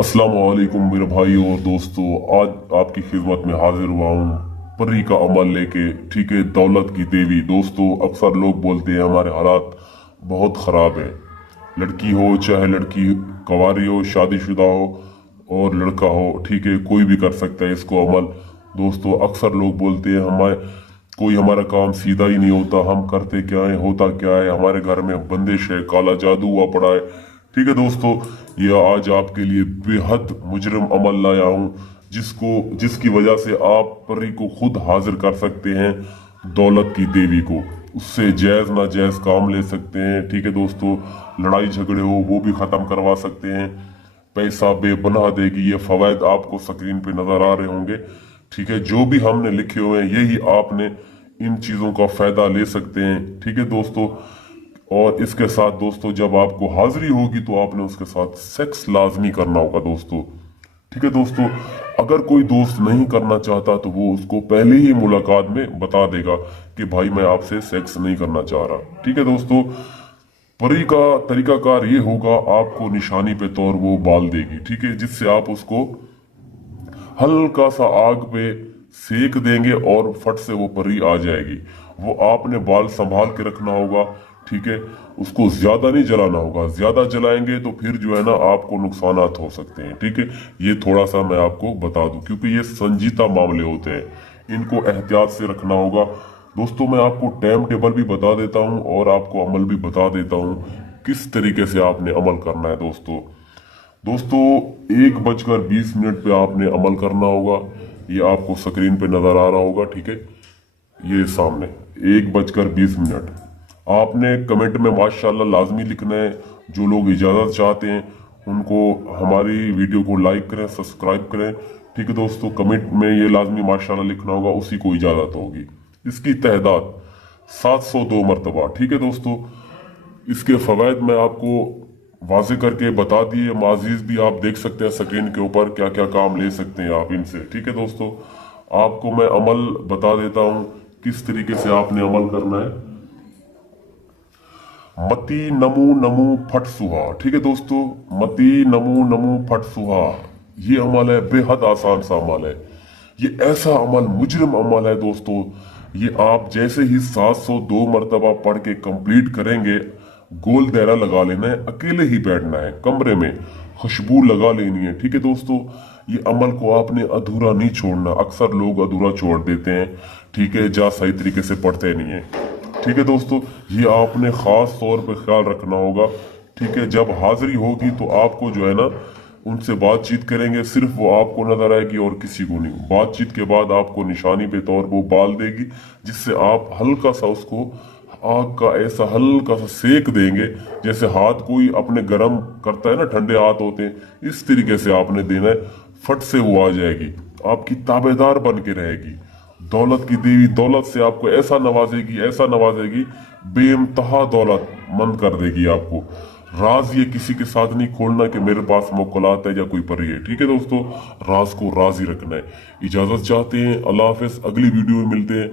अस्सलाम वालेकुम मेरे भाई और दोस्तों। आज आपकी खिदमत में हाजिर हुआ हूँ परी का अमल लेके। ठीक है, दौलत की देवी। दोस्तों, अक्सर लोग बोलते हैं हमारे हालात बहुत ख़राब है। लड़की हो चाहे लड़की कंवारी हो, शादीशुदा हो और लड़का हो, ठीक है, कोई भी कर सकता है इसको अमल। दोस्तों, अक्सर लोग बोलते हैं हमारे कोई हमारा काम सीधा ही नहीं होता, हम करते क्या है, होता क्या है, हमारे घर में बंदिश है, काला जादू हुआ पड़ा है। ठीक है दोस्तों, ये आज आपके लिए बेहद मुजरम अमल लाया हूँ जिसकी वजह से आप परी को खुद हाजिर कर सकते हैं, दौलत की देवी को। उससे जायज़ नाजायज़ काम ले सकते हैं। ठीक है दोस्तों, लड़ाई झगड़े हो वो भी ख़त्म करवा सकते हैं। पैसा बेपनाह देगी। ये फवायद आपको स्क्रीन पे नज़र आ रहे होंगे। ठीक है, जो भी हमने लिखे हुए हैं यही आपने इन चीज़ों का फ़ायदा ले सकते हैं। ठीक है दोस्तों, और इसके साथ दोस्तों जब आपको हाजिरी होगी तो आपने उसके साथ सेक्स लाजमी करना होगा दोस्तों। ठीक है दोस्तों, अगर कोई दोस्त नहीं करना चाहता तो वो उसको पहले ही मुलाकात में बता देगा कि भाई मैं आपसे सेक्स नहीं करना चाह रहा। ठीक है दोस्तों, परी का तरीकाकार ये होगा, आपको निशानी पे तौर वो बाल देगी। ठीक है, जिससे आप उसको हल्का सा आग पे सेक देंगे और फट से वो परी आ जाएगी। वो आपने बाल संभाल के रखना होगा। ठीक है, उसको ज्यादा नहीं जलाना होगा, ज्यादा जलाएंगे तो फिर जो है ना आपको नुकसानात हो सकते हैं। ठीक है, ये थोड़ा सा मैं आपको बता दूं क्योंकि ये संजीदा मामले होते हैं, इनको एहतियात से रखना होगा। दोस्तों, मैं आपको टाइम टेबल भी बता देता हूँ और आपको अमल भी बता देता हूँ किस तरीके से आपने अमल करना है। दोस्तों 1:20 पे आपने अमल करना होगा। ये आपको स्क्रीन पे नजर आ रहा होगा। ठीक है, ये सामने 1:20 आपने कमेंट में माशाल्लाह लाजमी लिखना है। जो लोग इजाज़त चाहते हैं उनको हमारी वीडियो को लाइक करें, सब्सक्राइब करें। ठीक है दोस्तों, कमेंट में ये लाजमी माशाल्लाह लिखना होगा, उसी को इजाज़त होगी। इसकी तहदाद 702 मरतबा। ठीक है दोस्तों, इसके फवायद मैं आपको वाजे करके बता दिए। माजीज भी आप देख सकते हैं स्क्रीन के ऊपर, क्या क्या काम ले सकते हैं आप इनसे। ठीक है दोस्तों, आपको मैं अमल बता देता हूं किस तरीके से आपने अमल करना है। मती नमू नमू फट सुहा। ठीक है दोस्तों, मती नमू नमू फट सुहा, ये अमल है, बेहद आसान सा अमल है। ये ऐसा अमल मुजरिम अमल है दोस्तों। ये आप जैसे ही 702 मरतबा पढ़ के कंप्लीट करेंगे, गोल दायरा लगा लेना है, अकेले ही बैठना है कमरे में, खुशबू लगा लेनी है। ठीक है दोस्तों, ये अमल को आपने अधूरा नहीं छोड़ना। अक्सर लोग अधूरा छोड़ देते हैं। ठीक है, जा सही तरीके से पढ़ते नहीं है। ठीक है दोस्तों, ये आपने खास तौर पे ख्याल रखना होगा। ठीक है, जब हाजिरी होगी तो आपको जो है ना उनसे बातचीत करेंगे, सिर्फ वो आपको नजर आएगी और किसी को नहीं। बातचीत के बाद आपको निशानी पे तौर वो बाल देगी, जिससे आप हल्का सा उसको आग का ऐसा हल्का सा सेक देंगे, जैसे हाथ कोई अपने गर्म करता है ना, ठंडे हाथ होते हैं, इस तरीके से आपने देना है। फट से वो आ जाएगी, आपकी ताबेदार बन के रहेगी। दौलत की देवी दौलत से आपको ऐसा नवाजेगी, ऐसा नवाजेगी, बेइंतहा दौलत मंद कर देगी आपको। राज ये किसी के साथ नहीं खोलना कि मेरे पास मुक्कलात है या कोई परी है। ठीक है दोस्तों, राज को राज ही रखना है। इजाजत चाहते हैं, अल्लाह हाफिज, अगली वीडियो में मिलते हैं।